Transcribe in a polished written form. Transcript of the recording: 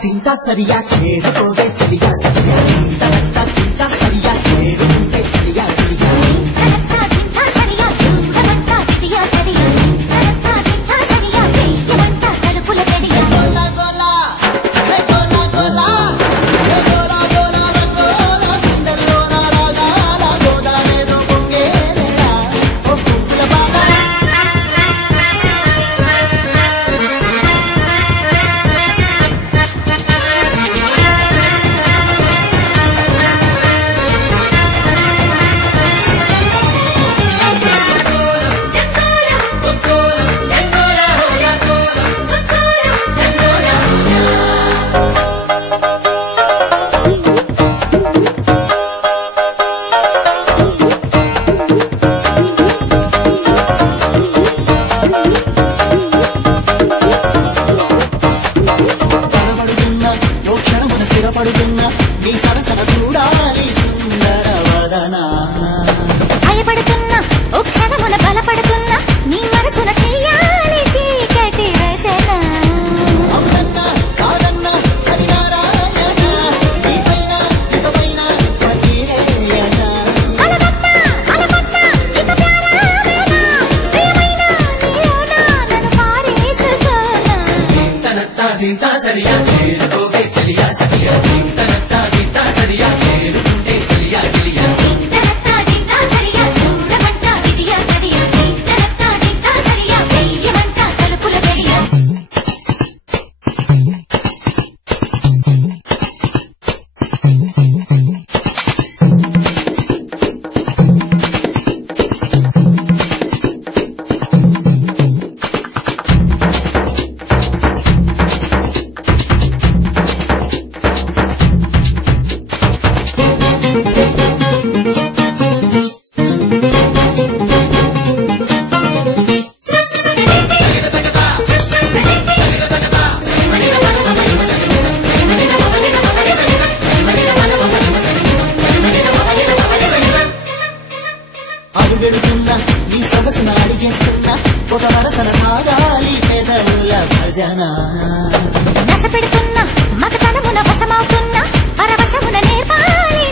dinta sariya cherukoge chaliya sariya dinta dinta sariya cherukoge chaliya chaliya dinta sariya chudamanta vidiya chaliya dinta sariya cheyamanta talupula chaliya gola gola hey gola gola hey gola gola rangola gundello na ragala godanedo pongelera o pupula bala నీ సరసన చూడాలి సుందర వదన భయపడుతున్నా ఓ క్షణమున బలపడుతున్నా నీ మనసున చెయ్యాలి చీకటి రచన అవునన్నా కాదన్నా హరినారాయణ నీపైన ఇకపైన పతిరేయన అలగన్నా అలమన్నా ఇక ప్యారావేనా ప్రియమైన నీలోనా నన్ను పారేసుకోనా తనత్తా దింతా సరియా చేరుకోవే చలియా సఖియా అడుగడుతున్నా నీ సొగసున అడిగేస్తున్నా ఒక వరసన సాగాలి పెదవుల భజన నసపెడుతున్నా మగతనమున వశమవుతున్నా పరవశమున నేర్పాలి